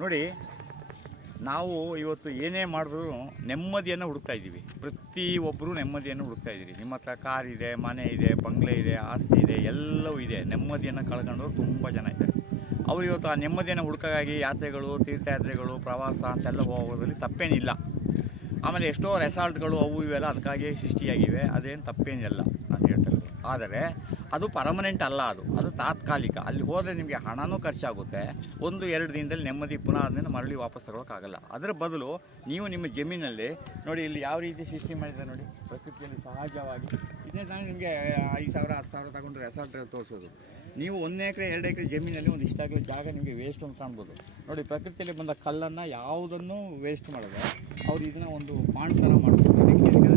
ನೋಡಿ, ನಾವು ಇವತ್ತು ಏನೇ ಮಾಡಿದ್ರು ನೆಮ್ಮದಿಯನ್ನು ಹುಡುಕ್ತಾ ಇದ್ದೀವಿ. ಪ್ರತಿಯೊಬ್ಬರು ನೆಮ್ಮದಿಯನ್ನು ಹುಡುಕ್ತಾ ಇದ್ದೀರಿ. ನಿಮ್ಮ ಹತ್ರ ಕಾರ್ ಇದೆ, ಮನೆ ಇದೆ, ಬಂಗ್ಲೆ ಇದೆ, ಆಸ್ತಿ ಇದೆ, ಎಲ್ಲವೂ ಇದೆ. ನೆಮ್ಮದಿಯನ್ನು ಕಳ್ಕೊಂಡವ್ರು ತುಂಬ ಜನ ಇದ್ದಾರೆ. ಅವರು ಇವತ್ತು ಆ ನೆಮ್ಮದಿಯನ್ನು ಹುಡುಕಾಗಿ ಯಾತ್ರೆಗಳು, ತೀರ್ಥಯಾತ್ರೆಗಳು, ಪ್ರವಾಸ ಅಂತೆಲ್ಲ ಹೋಗೋದ್ರಲ್ಲಿ ತಪ್ಪೇನಿಲ್ಲ. ಆಮೇಲೆ ಎಷ್ಟೋ ರೆಸಾರ್ಟ್ಗಳು ಅವು ಇವೆಲ್ಲ ಅದಕ್ಕಾಗಿ ಸೃಷ್ಟಿಯಾಗಿವೆ. ಅದೇನು ತಪ್ಪೇನಿಲ್ಲ ನಾನು ಹೇಳ್ತಿರೋದು ಆದರೆ ಅದು ಪರ್ಮನೆಂಟ್ ಅಲ್ಲ ಅದು. ಅದು ತಾತ್ಕಾಲಿಕ. ಅಲ್ಲಿ ಹೋದರೆ ನಿಮಗೆ ಹಣನೂ ಖರ್ಚಾಗುತ್ತೆ. ಒಂದು, ಎರಡು ದಿನದಲ್ಲಿ ನೆಮ್ಮದಿ ಪುನಃ ಅದನ್ನು ಮರಳಿ ವಾಪಸ್ ತಗೊಳಕ್ಕಾಗಲ್ಲ. ಅದರ ಬದಲು ನೀವು ನಿಮ್ಮ ಜಮೀನಲ್ಲಿ ನೋಡಿ ಇಲ್ಲಿ ಯಾವ ರೀತಿ ಸೃಷ್ಟಿ ಮಾಡಿದೆ ನೋಡಿ. ಪ್ರಕೃತಿಯಲ್ಲಿ ಸಹಜವಾಗಿ ಇದನ್ನೇ ನಾನು ನಿಮಗೆ ಐದು ಸಾವಿರ, ಹತ್ತು ಸಾವಿರ ತಗೊಂಡು ರೆಸಾರ್ಟ್ ತೋರಿಸೋದು. ನೀವು ಒಂದು ಎಕರೆ, ಎರಡು ಎಕರೆ ಜಮೀನಲ್ಲಿ ಒಂದು ಇಷ್ಟಾಗಲಿ ಜಾಗ ನಿಮಗೆ ವೇಸ್ಟ್ ಅಂತ ಕಾಣ್ಬೋದು. ನೋಡಿ ಪ್ರಕೃತಿಯಲ್ಲಿ ಬಂದ ಕಲ್ಲನ್ನು ಯಾವುದನ್ನು ವೇಸ್ಟ್ ಮಾಡೋದು ಅವ್ರು ಇದನ್ನ ಒಂದು ಪಾಂಡ್ ಥರ ಮಾಡ್ತಾರೆ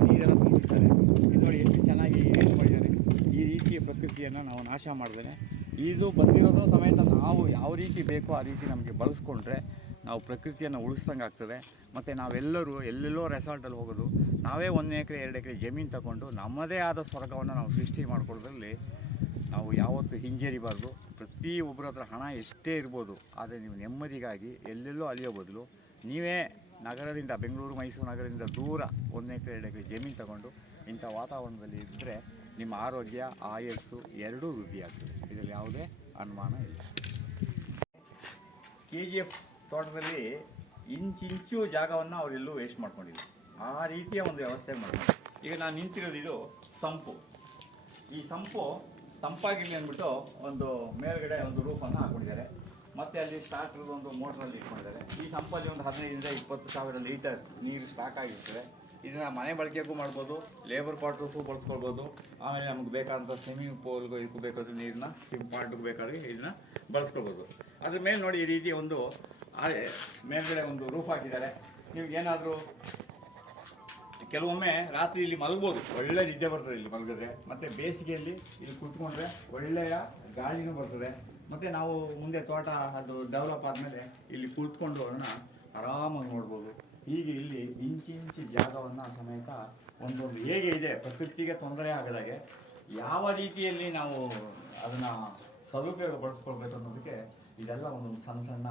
ನೀರೆಲ್ಲ ತುಂಬಿರ್ತಾರೆ ಇದು ನೋಡಿ ಎಷ್ಟು ಚೆನ್ನಾಗಿ ವೇಸ್ಟ್ ಮಾಡಿದ್ದಾರೆ ಈ ರೀತಿಯ ಪ್ರಕೃತಿಯನ್ನು ನಾವು ನಾಶ ಮಾಡಿದ್ರೆ ಇದು ಬಂದಿರೋದು ಸಮೇತ ನಾವು ಯಾವ ರೀತಿ ಬೇಕೋ ಆ ರೀತಿ ನಮಗೆ ಬಳಸ್ಕೊಂಡ್ರೆ ನಾವು ಪ್ರಕೃತಿಯನ್ನು ಉಳಿಸ್ದಂಗೆ ಆಗ್ತದೆ. ಮತ್ತು ನಾವೆಲ್ಲರೂ ಎಲ್ಲೆಲ್ಲೋ ರೆಸಾರ್ಟಲ್ಲಿ ಹೋಗೋದು, ನಾವೇ ಒಂದು ಎಕರೆ, ಎರಡು ಎಕರೆ ಜಮೀನು ತಗೊಂಡು ನಮ್ಮದೇ ಆದ ಸ್ವರ್ಗವನ್ನು ನಾವು ಸೃಷ್ಟಿ ಮಾಡ್ಕೊಳ್ಳೋದ್ರಲ್ಲಿ ನಾವು ಯಾವತ್ತೂ ಹಿಂಜರಿಬಾರ್ದು. ಪ್ರತಿಯೊಬ್ಬರ ಹತ್ರ ಹಣ ಎಷ್ಟೇ ಇರ್ಬೋದು, ಆದರೆ ನೀವು ನೆಮ್ಮದಿಗಾಗಿ ಎಲ್ಲೆಲ್ಲೋ ಅಲಿಯೋ ಬದಲು ನೀವೇ ನಗರದಿಂದ, ಬೆಂಗಳೂರು, ಮೈಸೂರು ನಗರದಿಂದ ದೂರ ಒಂದು ಎಕರೆ, ಎರಡು ಎಕರೆ ಜಮೀನು ತಗೊಂಡು ಇಂಥ ವಾತಾವರಣದಲ್ಲಿ ಇದ್ದರೆ ನಿಮ್ಮ ಆರೋಗ್ಯ, ಆಯಸ್ಸು ಎರಡೂ ವೃದ್ಧಿಯಾಗ್ತದೆ. ಇದರಲ್ಲಿ ಯಾವುದೇ ಅನುಮಾನ ಇಲ್ಲ. ಕೆ ಜಿ ಎಫ್ ತೋಟದಲ್ಲಿ ಇಂಚಿಂಚು ಜಾಗವನ್ನು ಅವರೆಲ್ಲೂ ವೇಸ್ಟ್ ಮಾಡ್ಕೊಂಡಿಲ್ಲ. ಆ ರೀತಿಯ ಒಂದು ವ್ಯವಸ್ಥೆ ಮಾಡ್ತಾರೆ. ಈಗ ನಾನು ನಿಂತಿರೋದು ಇದು ಸಂಪು. ಈ ಸಂಪು ತಂಪಾಗಿರಲಿ ಅಂದ್ಬಿಟ್ಟು ಒಂದು ಮೇಲ್ಗಡೆ ಒಂದು ರೂಪನ್ನು ಹಾಕೊಂಡಿದ್ದಾರೆ. ಮತ್ತೆ ಅಲ್ಲಿ ಸ್ಟಾಕ್ ಒಂದು ಮೋಟ್ರಲ್ಲಿ ಇಟ್ಕೊಂಡಿದ್ದಾರೆ. ಈ ಸಂಪಲ್ಲಿ ಒಂದು ಹದಿನೈದರಿಂದ ಇಪ್ಪತ್ತು ಸಾವಿರ ಲೀಟರ್ ನೀರು ಸ್ಟಾಕ್ ಆಗಿರ್ತದೆ. ಇದನ್ನ ಮನೆ ಬಳಕೆಗೂ ಮಾಡ್ಬೋದು ಲೇಬರ್ ಕ್ವಾರ್ಟರ್ಸು ಬಳಸ್ಕೊಳ್ಬೋದು. ಆಮೇಲೆ ನಮ್ಗೆ ಬೇಕಾದಂಥ ಸ್ವಿಮ್ಮಿಂಗ್ ಪೂಲ್ಗೂ ಇದಕ್ಕೂ ಬೇಕಾದ ನೀರನ್ನ ಸ್ವಿಮ್ ಪಾರ್ಟ್ಗೂ ಬೇಕಾದ್ರೆ ಇದನ್ನ ಬಳಸ್ಕೊಳ್ಬೋದು. ಅದ್ರ ಮೇಲೆ ನೋಡಿ ಈ ರೀತಿ ಒಂದು ಮೇಲ್ಗಡೆ ಒಂದು ರೂಫ್ ಹಾಕಿದ್ದಾರೆ. ನಿಮ್ಗೆ ಏನಾದರೂ ಕೆಲವೊಮ್ಮೆ ರಾತ್ರಿ ಇಲ್ಲಿ ಮಲಗ್ಬೋದು. ಒಳ್ಳೆ ನಿದ್ದೆ ಬರ್ತದೆ ಇಲ್ಲಿ ಮಲಗಿದ್ರೆ. ಮತ್ತೆ ಬೇಸಿಗೆಯಲ್ಲಿ ಇಲ್ಲಿ ಕುತ್ಕೊಂಡ್ರೆ ಒಳ್ಳೆಯ ಗಾಳಿನೂ ಬರ್ತದೆ. ಮತ್ತೆ ನಾವು ಮುಂದೆ ತೋಟ ಅದು ಡೆವಲಪ್ ಆದಮೇಲೆ ಇಲ್ಲಿ ಕುತ್ಕೊಂಡು ಅದನ್ನು ಆರಾಮಾಗಿ ನೋಡ್ಬೋದು. ಹೀಗೆ ಇಲ್ಲಿ ಇಂಚಿಂಚಿ ಜಾಗವನ್ನು ಸಮೇತ ಒಂದೊಂದು ಹೇಗೆ ಇದೆ ಪ್ರಕೃತಿಗೆ ತೊಂದರೆ ಆಗದಾಗೆ ಯಾವ ರೀತಿಯಲ್ಲಿ ನಾವು ಅದನ್ನು ಸದುಪಯೋಗ ಪಡಿಸ್ಕೊಳ್ಬೇಕು ಅನ್ನೋದಕ್ಕೆ ಇದೆಲ್ಲ ಒಂದೊಂದು ಸಣ್ಣ ಸಣ್ಣ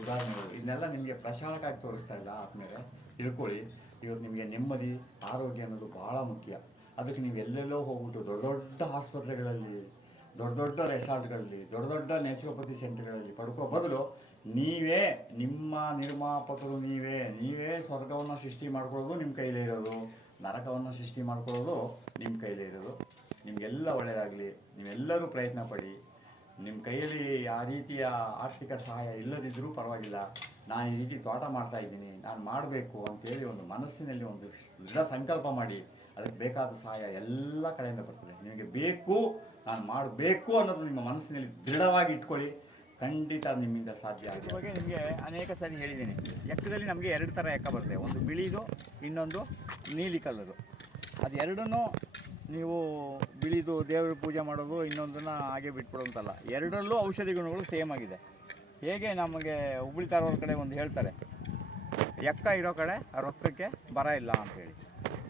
ಉದಾಹರಣೆಗಳು. ಇದನ್ನೆಲ್ಲ ನಿಮಗೆ ಪ್ರಶಾಲಕಾಗಿ ತೋರಿಸ್ತಾ ಇಲ್ಲ ಆದಮೇಲೆ ತಿಳ್ಕೊಳ್ಳಿ. ಇವತ್ತು ನಿಮಗೆ ನೆಮ್ಮದಿ, ಆರೋಗ್ಯ ಅನ್ನೋದು ಭಾಳ ಮುಖ್ಯ. ಅದಕ್ಕೆ ನೀವು ಎಲ್ಲೆಲ್ಲೋ ಹೋಗ್ಬಿಟ್ಟು ದೊಡ್ಡ ದೊಡ್ಡ ಆಸ್ಪತ್ರೆಗಳಲ್ಲಿ, ದೊಡ್ಡ ದೊಡ್ಡ ರೆಸಾರ್ಟ್ಗಳಲ್ಲಿ ದೊಡ್ಡ ದೊಡ್ಡ ನ್ಯಾಚುರೋಪತಿ ಸೆಂಟರ್ಗಳಲ್ಲಿ ಪಡ್ಕೋ ಬದಲು ನೀವೇ ನಿಮ್ಮ ನಿರ್ಮಾಪಕರು ನೀವೇ ನೀವೇ ಸ್ವರ್ಗವನ್ನು ಸೃಷ್ಟಿ ಮಾಡ್ಕೊಳ್ಳೋದು ನಿಮ್ಮ ಕೈಲೇ ಇರೋದು. ನರಕವನ್ನು ಸೃಷ್ಟಿ ಮಾಡ್ಕೊಳ್ಳೋದು ನಿಮ್ಮ ಕೈಲೇ ಇರೋದು. ನಿಮಗೆಲ್ಲ ಒಳ್ಳೆಯದಾಗಲಿ ನೀವೆಲ್ಲರೂ ಪ್ರಯತ್ನ ಪಡಿ. ನಿಮ್ಮ ಕೈಯಲ್ಲಿ ಆ ರೀತಿಯ ಆರ್ಥಿಕ ಸಹಾಯ ಇಲ್ಲದಿದ್ದರೂ ಪರವಾಗಿಲ್ಲ. ನಾನು ಈ ರೀತಿ ತೋಟ ಮಾಡ್ತಾ ಇದ್ದೀನಿ, ನಾನು ಮಾಡಬೇಕು ಅಂತೇಳಿ ಒಂದು ಮನಸ್ಸಿನಲ್ಲಿ ಒಂದು ದೃಢ ಸಂಕಲ್ಪ ಮಾಡಿ, ಅದಕ್ಕೆ ಬೇಕಾದ ಸಹಾಯ ಎಲ್ಲ ಕಡೆಯಿಂದ ಬರ್ತದೆ. ನಿಮಗೆ ಬೇಕು, ನಾನು ಮಾಡಬೇಕು ಅನ್ನೋದು ನಿಮ್ಮ ಮನಸ್ಸಿನಲ್ಲಿ ದೃಢವಾಗಿ ಇಟ್ಕೊಳ್ಳಿ. ಖಂಡಿತ ಅದು ನಿಮ್ಮಿಂದ ಸಾಧ್ಯ ಆಗುತ್ತೆ ಬಗ್ಗೆ ನಿಮಗೆ ಅನೇಕ ಸಾರಿ ಹೇಳಿದ್ದೀನಿ. ಎಕ್ಕದಲ್ಲಿ ನಮಗೆ ಎರಡು ಥರ ಎಕ್ಕ ಬರ್ತದೆ. ಒಂದು ಬಿಳಿದು ಇನ್ನೊಂದು ನೀಲಿ ಕಲ್ಲರು ಅದು ಎರಡನ್ನೂ ನೀವು ಬಿಳಿದು ದೇವ್ರ ಪೂಜೆ ಮಾಡೋದು ಇನ್ನೊಂದನ್ನು ಹಾಗೆ ಬಿಟ್ಬಿಡೋಂತಲ್ಲ. ಎರಡರಲ್ಲೂ ಔಷಧಿ ಗುಣಗಳು ಸೇಮ್ ಆಗಿದೆ. ಹೇಗೆ ನಮಗೆ ಹುಬ್ಳಿ ಧಾರವಾಡ ಕಡೆ ಒಂದು ಹೇಳ್ತಾರೆ ಎಕ್ಕ ಇರೋ ಕಡೆ ರೊಕ್ಕಕ್ಕೆ ಬರ ಇಲ್ಲ ಅಂತೇಳಿ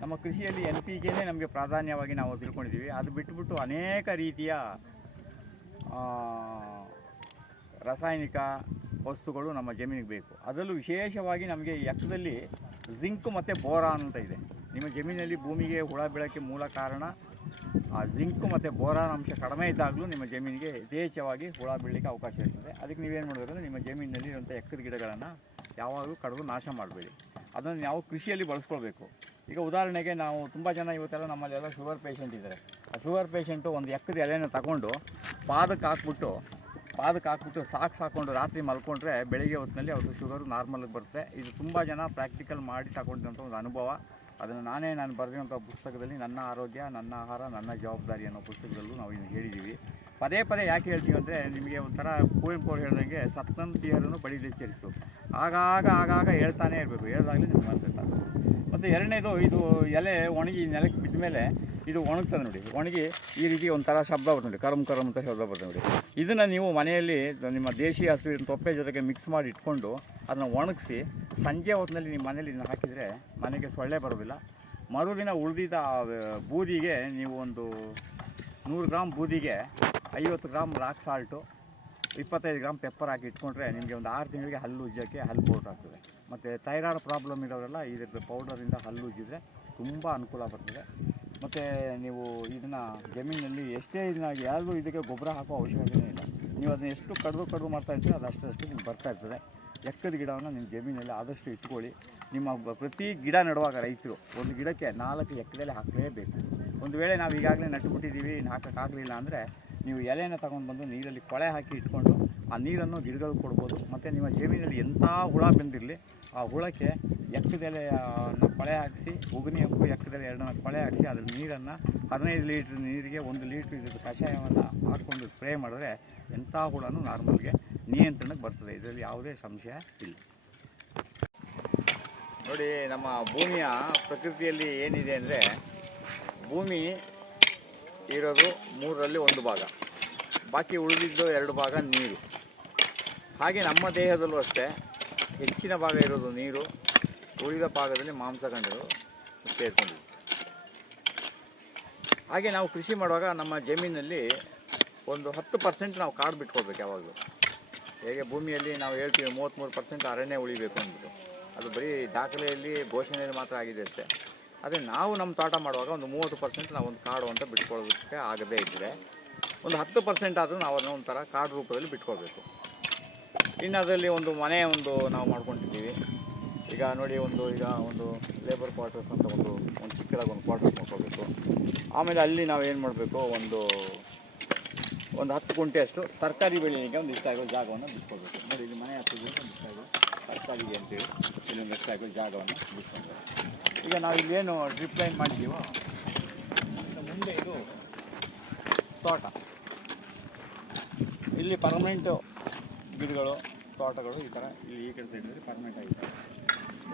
ನಮ್ಮ ಕೃಷಿಯಲ್ಲಿ ಎನ್ ಪಿ ಕೆನೇ ನಮಗೆ ಪ್ರಾಧಾನ್ಯವಾಗಿ ನಾವು ತಿಳ್ಕೊಂಡಿದ್ದೀವಿ. ಅದು ಬಿಟ್ಬಿಟ್ಟು ಅನೇಕ ರೀತಿಯ ರಾಸಾಯನಿಕ ವಸ್ತುಗಳು ನಮ್ಮ ಜಮೀನಿಗೆ ಬೇಕು. ಅದರಲ್ಲೂ ವಿಶೇಷವಾಗಿ ನಮಗೆ ಎಕ್ಕದಲ್ಲಿ ಜಿಂಕ್ ಮತ್ತು ಬೋರಾನ್ ಅಂತ ಇದೆ. ನಿಮ್ಮ ಜಮೀನಲ್ಲಿ ಭೂಮಿಗೆ ಹುಳ ಬೀಳೋಕ್ಕೆ ಮೂಲ ಕಾರಣ, ಆ ಜಿಂಕ್ ಮತ್ತು ಬೋರಾನ್ ಅಂಶ ಕಡಿಮೆ ಇದ್ದಾಗಲೂ ನಿಮ್ಮ ಜಮೀನಿಗೆ ಯಥೇಚ್ಛವಾಗಿ ಹುಳ ಬೀಳಲಿಕ್ಕೆ ಅವಕಾಶ ಇರ್ತದೆ. ಅದಕ್ಕೆ ನೀವೇನು ಮಾಡಬೇಕಂದ್ರೆ ನಿಮ್ಮ ಜಮೀನಿನಲ್ಲಿ ಇರುವಂಥ ಎಕ್ಕದ ಗಿಡಗಳನ್ನು ಯಾವಾಗಲೂ ಕಡಿದು ನಾಶ ಮಾಡಬೇಡಿ. ಅದನ್ನು ನಾವು ಕೃಷಿಯಲ್ಲಿ ಬಳಸ್ಕೊಳ್ಬೇಕು. ಈಗ ಉದಾಹರಣೆಗೆ ನಾವು ತುಂಬ ಜನ ಇವತ್ತೆಲ್ಲ ನಮ್ಮಲ್ಲೆಲ್ಲ ಶುಗರ್ ಪೇಷಂಟ್ ಇದ್ದಾರೆ. ಆ ಶುಗರ್ ಪೇಷಂಟು ಒಂದು ಎಕ್ಕದ ಎಲೆನ ತಗೊಂಡು ಪಾದಕ್ಕೆ ಹಾಕ್ಬಿಟ್ಟು ಪಾದಕ್ಕೆ ಹಾಕ್ಬಿಟ್ಟು ಸಾಕು ಸಾಕೊಂಡು ರಾತ್ರಿ ಮಲ್ಕೊಂಡ್ರೆ ಬೆಳಿಗ್ಗೆ ಹೊತ್ತಿನಲ್ಲಿ ಅವ್ರದ್ದು ಶುಗರು ನಾರ್ಮಲ್ಗೆ ಬರುತ್ತೆ. ಇದು ತುಂಬ ಜನ ಪ್ರಾಕ್ಟಿಕಲ್ ಮಾಡಿ ತಗೊಂಡಿರೋಂಥ ಒಂದು ಅನುಭವ. ಅದನ್ನು ನಾನೇ ನಾನು ಬರೆದಿರೋಂಥ ಪುಸ್ತಕದಲ್ಲಿ ನನ್ನ ಆರೋಗ್ಯ, ನನ್ನ ಆಹಾರ, ನನ್ನ ಜವಾಬ್ದಾರಿ ಅನ್ನೋ ಪುಸ್ತಕದಲ್ಲೂ ನಾವು ಇದನ್ನು ಹೇಳಿದ್ದೀವಿ. ಪದೇ ಪದೇ ಯಾಕೆ ಹೇಳ್ತೀವಿ ಅಂದರೆ ನಿಮಗೆ ಒಂಥರ ಕುವೆಂಪು ಅವ್ರು ಹೇಳ್ದಂಗೆ ಸತ್ತಂತಿಯರನ್ನು ಬಡಿದೆಚ್ಚರಿಸು ಆಗಾಗ ಆಗಾಗ ಹೇಳ್ತಾನೆ ಇರಬೇಕು. ಹೇಳ್ದಾಗಲೇ ನಿಮ್ಗೆ ಮಾತಾಡ್ತಾ ಮತ್ತು ಎರಡನೇದು, ಇದು ಎಲೆ ಒಣಗಿ ನೆಲಕ್ಕೆ ಬಿದ್ದ ಮೇಲೆ ಇದು ಒಣಗ್ತದೆ ನೋಡಿ. ಒಣಗಿ ಈ ರೀತಿ ಒಂಥರ ಶಬ್ದ ಬರ್ತದೆ ನೋಡಿ ಕರಮ್ ಕರಮ್ ಅಂತ ಶಬ್ದ ಬರ್ತದೆ ನೋಡಿ ಇದನ್ನು ನೀವು ಮನೆಯಲ್ಲಿ ನಿಮ್ಮ ದೇಶಿ ಹಸುವಿನ ತೊಪ್ಪೆ ಜೊತೆಗೆ ಮಿಕ್ಸ್ ಮಾಡಿ ಇಟ್ಕೊಂಡು ಅದನ್ನು ಒಣಗಿಸಿ ಸಂಜೆ ಹೊತ್ತಿನಲ್ಲಿ ನಿಮ್ಮ ಮನೇಲಿ ಇದನ್ನು ಹಾಕಿದರೆ ಮನೆಗೆ ಸೊಳ್ಳೆ ಬರೋದಿಲ್ಲ ಮರುದಿನ ಉಳಿದಿದ್ದ ಬೂದಿಗೆ ನೀವು ಒಂದು ನೂರು ಗ್ರಾಮ್ ಬೂದಿಗೆ ಐವತ್ತು ಗ್ರಾಮ್ ರಾಕ್ ಸಾಲ್ಟು ಇಪ್ಪತ್ತೈದು ಗ್ರಾಮ್ ಪೆಪ್ಪರ್ ಹಾಕಿ ಇಟ್ಕೊಂಡ್ರೆ ನಿಮಗೆ ಒಂದು ಆರು ತಿಂಗಳಿಗೆ ಹಲ್ಲು ಉಜ್ಜೋಕ್ಕೆ ಹಲ್ಲು ಪೌಡ್ರ್ ಆಗ್ತದೆ. ಮತ್ತು ಥೈರಾಯ್ಡ್ ಪ್ರಾಬ್ಲಮ್ ಇರೋರೆಲ್ಲ ಇದ್ರ ಪೌಡರಿಂದ ಹಲ್ಲು ಉಜ್ಜಿದ್ರೆ ತುಂಬ ಅನುಕೂಲ ಬರ್ತದೆ. ಮತ್ತು ನೀವು ಇದನ್ನು ಜಮೀನಲ್ಲಿ ಎಷ್ಟೇ ಇದನ್ನ ಯಾರಿಗೂ ಇದಕ್ಕೆ ಗೊಬ್ಬರ ಹಾಕೋ ಅವಶ್ಯಕತೆಯೇ ಇಲ್ಲ. ನೀವು ಅದನ್ನ ಎಷ್ಟು ಕಡಿದು ಕಡಿದು ಮಾಡ್ತಾ ಇರ್ತೀರಿ ಅದು ಅಷ್ಟು ಅಷ್ಟು ನಿಮ್ಗೆ ಬರ್ತಾ ಇರ್ತದೆ. ಎಕ್ಕದ ಗಿಡವನ್ನು ನಿಮ್ಮ ಜಮೀನಲ್ಲಿ ಆದಷ್ಟು ಇಟ್ಕೊಳ್ಳಿ. ನಿಮ್ಮ ಪ್ರತಿ ಗಿಡ ನೆಡುವಾಗ ರೈತರು ಒಂದು ಗಿಡಕ್ಕೆ ನಾಲ್ಕು ಎಕ್ಕದಲ್ಲಿ ಹಾಕಲೇಬೇಕು. ಒಂದು ವೇಳೆ ನಾವು ಈಗಾಗಲೇ ನಟ್ಟುಬಿಟ್ಟಿದ್ದೀವಿ ಹಾಕೋಕ್ಕಾಗಲಿಲ್ಲ ಅಂದರೆ ನೀವು ಎಲೆನ ತಗೊಂಡು ಬಂದು ನೀರಲ್ಲಿ ಕೊಳೆ ಹಾಕಿ ಇಟ್ಕೊಂಡು ಆ ನೀರನ್ನು ಗಿಡಗಳಿಗೆ ಕೊಡ್ಬೋದು. ಮತ್ತು ನಿಮ್ಮ ಜಮೀನಲ್ಲಿ ಎಂಥ ಹುಳ ಬಂದಿರಲಿ ಆ ಹುಳಕ್ಕೆ ಎಕ್ಕದೆಲೆ ಕೊಳೆ ಹಾಕಿಸಿ, ಉಗುನಿ ಹಪ್ಪು ಎಕ್ಕದೆಲೆ ಎರಡನ್ನ ಕೊಳೆ ಹಾಕಿಸಿ, ಅದ್ರ ನೀರನ್ನು ಹದಿನೈದು ಲೀಟ್ರ್ ನೀರಿಗೆ ಒಂದು ಲೀಟ್ರ್ ಇದ್ರ ಕಷಾಯವನ್ನು ಹಾಕ್ಕೊಂಡು ಸ್ಪ್ರೇ ಮಾಡಿದ್ರೆ ಎಂಥ ಹುಳನೂ ನಾರ್ಮಲ್ಗೆ ನಿಯಂತ್ರಣಕ್ಕೆ ಬರ್ತದೆ. ಇದರಲ್ಲಿ ಯಾವುದೇ ಸಂಶಯ ಇಲ್ಲ. ನೋಡಿ, ನಮ್ಮ ಭೂಮಿಯ ಪ್ರಕೃತಿಯಲ್ಲಿ ಏನಿದೆ ಅಂದರೆ ಭೂಮಿ ಇರೋದು ಮೂರರಲ್ಲಿ ಒಂದು ಭಾಗ. ಬಾಕಿ ಉಳಿದಿದ್ದು ಎರಡು ಭಾಗ ನೀರು. ಹಾಗೆ ನಮ್ಮ ದೇಹದಲ್ಲೂ ಅಷ್ಟೇ ಹೆಚ್ಚಿನ ಭಾಗ ಇರೋದು ನೀರು. ಉಳಿದ ಭಾಗದಲ್ಲಿ ಮಾಂಸಖಂಡಗಳು ಸೇರಿಕೊಂಡಿದ್ವಿ. ಹಾಗೆ ನಾವು ಕೃಷಿ ಮಾಡುವಾಗ ನಮ್ಮ ಜಮೀನಲ್ಲಿ ಒಂದು ಹತ್ತು ಪರ್ಸೆಂಟ್ ನಾವು ಕಾಡು ಬಿಟ್ಕೊಳ್ಬೇಕು ಯಾವಾಗಲೂ. ಹೇಗೆ ಭೂಮಿಯಲ್ಲಿ ನಾವು ಹೇಳ್ತೀವಿ ಮೂವತ್ತ್ಮೂರು ಪರ್ಸೆಂಟ್ ಅರಣ್ಯ ಉಳಿಬೇಕು ಅಂದ್ಬಿಟ್ಟು. ಅದು ಬರೀ ದಾಖಲೆಯಲ್ಲಿ ಘೋಷಣೆಯಲ್ಲಿ ಮಾತ್ರ ಆಗಿದೆ ಅಷ್ಟೇ. ಅದೇ ನಾವು ನಮ್ಮ ತೋಟ ಮಾಡುವಾಗ ಒಂದು ಮೂವತ್ತು ಪರ್ಸೆಂಟ್ ನಾವು ಒಂದು ಕಾಡು ಅಂತ ಬಿಟ್ಕೊಳ್ಳೋದಕ್ಕೆ ಆಗದೇ ಇದ್ದರೆ ಒಂದು ಹತ್ತು ಪರ್ಸೆಂಟ್ ಆದರೂ ನಾವು ಅದನ್ನ ಒಂಥರ ಕಾಡು ರೂಪದಲ್ಲಿ ಬಿಟ್ಕೊಳ್ಬೇಕು ಇನ್ನು ಅದರಲ್ಲಿ ಒಂದು ಮನೆ ಒಂದು ನಾವು ಮಾಡ್ಕೊಂಡಿದ್ದೀವಿ. ಈಗ ನೋಡಿ ಒಂದು, ಈಗ ಒಂದು ಲೇಬರ್ ಕ್ವಾರ್ಟರ್ಸ್ ಅಂತ ಒಂದು ಒಂದು ಚಿಕ್ಕದಾಗಿ ಒಂದು ಕ್ವಾರ್ಟರ್ಸ್ ಮಾಡ್ಕೋಬೇಕು. ಆಮೇಲೆ ಅಲ್ಲಿ ನಾವು ಏನು ಮಾಡಬೇಕು, ಒಂದು ಒಂದು ಹತ್ತು ಗುಂಟೆಯಷ್ಟು ತರಕಾರಿ ಬೆಳೆಯಲಿಕ್ಕೆ ಒಂದು ಇಷ್ಟ ಆಗೋ ಜಾಗವನ್ನು ಬಿಟ್ಕೋಬೇಕು. ನೋಡಿ, ಇಲ್ಲಿ ಮನೆ ಹತ್ತಿರದಿಂದ ಇಷ್ಟ ಆಗೋ ತರಕಾರಿಗೆ ಅಂತೇಳಿ ಇಲ್ಲೊಂದು ಆಗೋ ಜಾಗವನ್ನು ಬಿಟ್ಕೊಳ್ಬೇಕು ಈಗ ನಾವು ಇಲ್ಲೇನು ಡ್ರಿಪ್ ಲೈನ್ ಮಾಡಿದ್ದೀವೋ ಮುಂದೆ ಇದು ತೋಟ. ಇಲ್ಲಿ ಪರ್ಮನೆಂಟು ಗಿಡಗಳು, ತೋಟಗಳು ಈ ಥರ ಇಲ್ಲಿ ಈ ಕಡೆ ಸೈಡಲ್ಲಿ ಪರ್ಮನೆಂಟ್ ಆಗಿದ್ದಾವೆ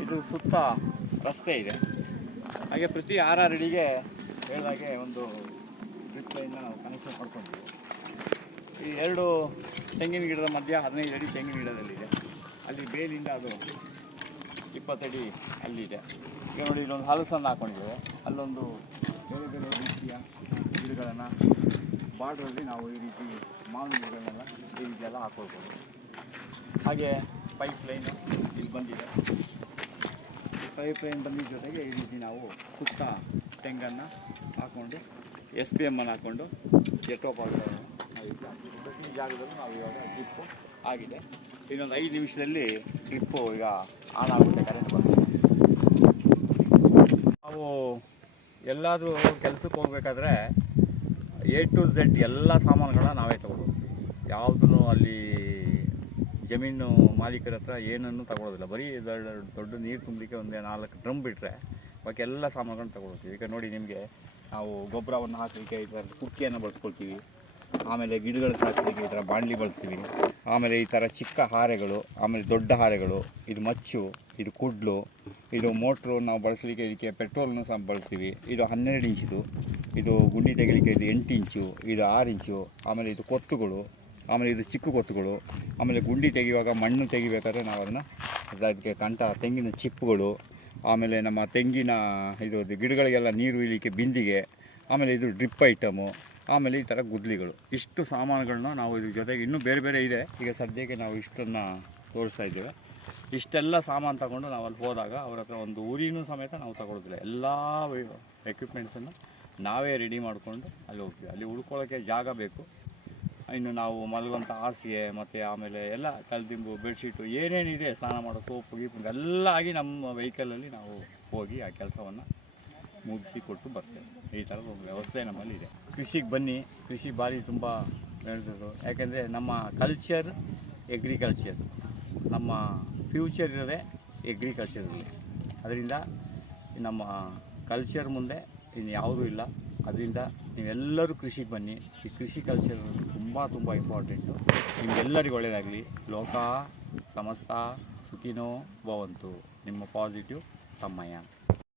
ಇದು ಸುತ್ತ ರಸ್ತೆ ಇದೆ. ಹಾಗೆ ಪ್ರತಿ ಆರ್ ಆರ್ ಅಡಿಗೆ ಹೇಳಿದಾಗೆ ಒಂದು ಡ್ರಿಪ್ ಲೈನ್ನ ನಾವು ಕನೆಕ್ಷನ್ ಮಾಡ್ಕೊಂಡಿದ್ದೀವಿ. ಈ ಎರಡು ತೆಂಗಿನ ಗಿಡದ ಮಧ್ಯ ಹದಿನೈದು ಅಡಿ ತೆಂಗಿನ ಗಿಡದಲ್ಲಿದೆ ಅಲ್ಲಿ ಬೇಲಿಂದ ಅದು ಇಪ್ಪತ್ತಡಿ ಅಲ್ಲಿದೆ ಈಗ ನೋಡಿ ಇಲ್ಲೊಂದು ಹಲಸನ್ನು ಹಾಕೊಂಡಿದ್ದೇವೆ. ಅಲ್ಲೊಂದು ಬೇರೆ ಬೇರೆ ರೀತಿಯ ಗಿಡಗಳನ್ನು ಬಾರ್ಡ್ರಲ್ಲಿ ನಾವು ಈ ರೀತಿ ಮಾವಿನ ಗಿಡಗಳನ್ನೆಲ್ಲ ಈ ರೀತಿ ಎಲ್ಲ ಹಾಕೊಳ್ಬೋದು. ಹಾಗೆ ಪೈಪ್ ಲೈನು ಇಲ್ಲಿ ಬಂದಿದೆ. ಪೈಪ್ ಲೈನ್ ಬಂದಿದ್ದ ಜೊತೆಗೆ ಈ ರೀತಿ ನಾವು ಸುತ್ತ ತೆಂಗನ್ನು ಹಾಕ್ಕೊಂಡು ಎಸ್ ಪಿ ಎಮ್ಮನ್ನು ಹಾಕ್ಕೊಂಡು ಜೆಟ್ಟೋಪಾಗಳನ್ನು ನಾವು ಜಾಗದಲ್ಲಿ ನಾವು ಇವಾಗ ಡ್ರಿಪ್ಪು ಆಗಿದೆ. ಇನ್ನೊಂದು ಐದು ನಿಮಿಷದಲ್ಲಿ ಡ್ರಿಪ್ಪು ಈಗ ಆನ್ ಆಗುತ್ತೆ ಕರೆಂಟ್ ಬಂದು. ನಾವು ಎಲ್ಲಾದರೂ ಕೆಲಸಕ್ಕೆ ಹೋಗ್ಬೇಕಾದ್ರೆ ಎ ಟು ಝೆಡ್ ಎಲ್ಲ ಸಾಮಾನುಗಳನ್ನ ನಾವೇ ತಗೋಬೋದು ಯಾವುದೂ ಅಲ್ಲಿ ಜಮೀನು ಮಾಲೀಕರ ಹತ್ರ ಏನನ್ನು ತಗೊಳ್ಳೋದಿಲ್ಲ ಬರೀ ದೊಡ್ಡ ದೊಡ್ಡ ನೀರು ತುಂಬಲಿಕ್ಕೆ ಒಂದು ನಾಲ್ಕು ಡ್ರಮ್ ಬಿಟ್ಟರೆ ಬಾಕಿ ಎಲ್ಲ ಸಾಮಾನುಗಳನ್ನ ತಗೊಳ್ತೀವಿ. ಈಗ ನೋಡಿ ನಿಮಗೆ ನಾವು ಗೊಬ್ಬರವನ್ನು ಹಾಕಲಿಕ್ಕೆ ಈ ಥರ ಕುಕ್ಕಿಯನ್ನು ಬಳಸ್ಕೊಳ್ತೀವಿ. ಆಮೇಲೆ ಗಿಡಗಳು ಸಾಕಲಿಕ್ಕೆ ಈ ಥರ ಬಾಣಲಿ ಬಳಸ್ತೀವಿ. ಆಮೇಲೆ ಈ ಥರ ಚಿಕ್ಕ ಹಾರೆಗಳು, ಆಮೇಲೆ ದೊಡ್ಡ ಹಾರೆಗಳು, ಇದು ಮಚ್ಚು, ಇದು ಕುಡ್ಲು, ಇದು ಮೋಟ್ರು ನಾವು ಬಳಸಲಿಕ್ಕೆ ಇದಕ್ಕೆ ಪೆಟ್ರೋಲನ್ನು ಸಹ ಬಳಸ್ತೀವಿ. ಇದು ಹನ್ನೆರಡು ಇಂಚಿದು, ಇದು ಗುಂಡಿ ತೆಗಿಲಿಕ್ಕೆ ಇದು ಎಂಟು ಇಂಚು, ಇದು ಆರು ಇಂಚು, ಆಮೇಲೆ ಇದು ಕೊತ್ತುಗಳು. ಆಮೇಲೆ ಇದು ಚಿಕ್ಕ ಕೊತ್ತುಗಳು ಆಮೇಲೆ ಗುಂಡಿ ತೆಗೆಯುವಾಗ ಮಣ್ಣು ತೆಗಿಬೇಕಾದ್ರೆ ನಾವು ಅದನ್ನು ಅದಕ್ಕೆ ಕಂಟ ತೆಂಗಿನ ಚಿಪ್ಪುಗಳು, ಆಮೇಲೆ ನಮ್ಮ ತೆಂಗಿನ ಇದು ಗಿಡಗಳಿಗೆಲ್ಲ ನೀರು ಇಳಿಕೆ ಬಿಂದಿಗೆ, ಆಮೇಲೆ ಇದು ಡ್ರಿಪ್ ಐಟಮು, ಆಮೇಲೆ ಈ ಥರ ಗುದ್ಲಿಗಳು. ಇಷ್ಟು ಸಾಮಾನುಗಳನ್ನ ನಾವು ಇದ್ರ ಜೊತೆಗೆ ಇನ್ನೂ ಬೇರೆ ಬೇರೆ ಇದೆ. ಈಗ ಸದ್ಯಕ್ಕೆ ನಾವು ಇಷ್ಟನ್ನು ತೋರಿಸ್ತಾ ಇದ್ದೇವೆ. ಇಷ್ಟೆಲ್ಲ ಸಾಮಾನು ತಗೊಂಡು ನಾವು ಅಲ್ಲಿ ಹೋದಾಗ ಅವ್ರ ಹತ್ರ ಒಂದು ಊರಿನೂ ಸಮೇತ ನಾವು ತಗೊಳ್ಳೋದಿಲ್ಲ ಎಲ್ಲ ಎಕ್ವಿಪ್ಮೆಂಟ್ಸನ್ನು ನಾವೇ ರೆಡಿ ಮಾಡಿಕೊಂಡು ಅಲ್ಲಿ ಹೋಗ್ತೀವಿ. ಅಲ್ಲಿ ಉಳ್ಕೊಳ್ಳೋಕ್ಕೆ ಜಾಗ ಬೇಕು. ಇನ್ನು ನಾವು ಮಲಗುವಂಥ ಹಾಸಿಗೆ ಮತ್ತು ಆಮೇಲೆ ಎಲ್ಲ ಕಲ್ದಿಂಬು ಬೆಡ್ಶೀಟು ಏನೇನಿದೆ ಸ್ನಾನ ಮಾಡೋ ಸೋಪು ಗೀಪು ಎಲ್ಲ ಆಗಿ ನಮ್ಮ ವೆಹಿಕಲಲ್ಲಿ ನಾವು ಹೋಗಿ ಆ ಕೆಲಸವನ್ನು ಮುಗಿಸಿ ಕೊಟ್ಟು ಬರ್ತೇವೆ. ಈ ಥರದ ಒಂದು ವ್ಯವಸ್ಥೆ ನಮ್ಮಲ್ಲಿ ಇದೆ. ಕೃಷಿಗೆ ಬನ್ನಿ. ಕೃಷಿ ಭಾರಿ ತುಂಬ ಬೆಳೆದಿದ್ದು ಯಾಕೆಂದರೆ ನಮ್ಮ ಕಲ್ಚರ್ ಎಗ್ರಿಕಲ್ಚರ್ ನಮ್ಮ ಫ್ಯೂಚರ್ ಇರೋದೇ ಎಗ್ರಿಕಲ್ಚರಲ್ಲಿ ಅದರಿಂದ ನಮ್ಮ ಕಲ್ಚರ್ ಮುಂದೆ ಇನ್ನು ಯಾವುದೂ ಇಲ್ಲ. ಅದರಿಂದ ನೀವೆಲ್ಲರೂ ಕೃಷಿಗೆ ಬನ್ನಿ. ಈ ಕೃಷಿ ಕಲ್ಚರ್ ತುಂಬ ತುಂಬ ಇಂಪಾರ್ಟೆಂಟು ನಿಮಗೆಲ್ಲರಿಗೂ ಒಳ್ಳೆಯದಾಗಲಿ ಲೋಕ ಸಮಸ್ತ ಸುಖಿನೋ ಭವಂತು. ನಿಮ್ಮ ಪಾಸಿಟಿವ್ ತಮ್ಮಯ್ಯ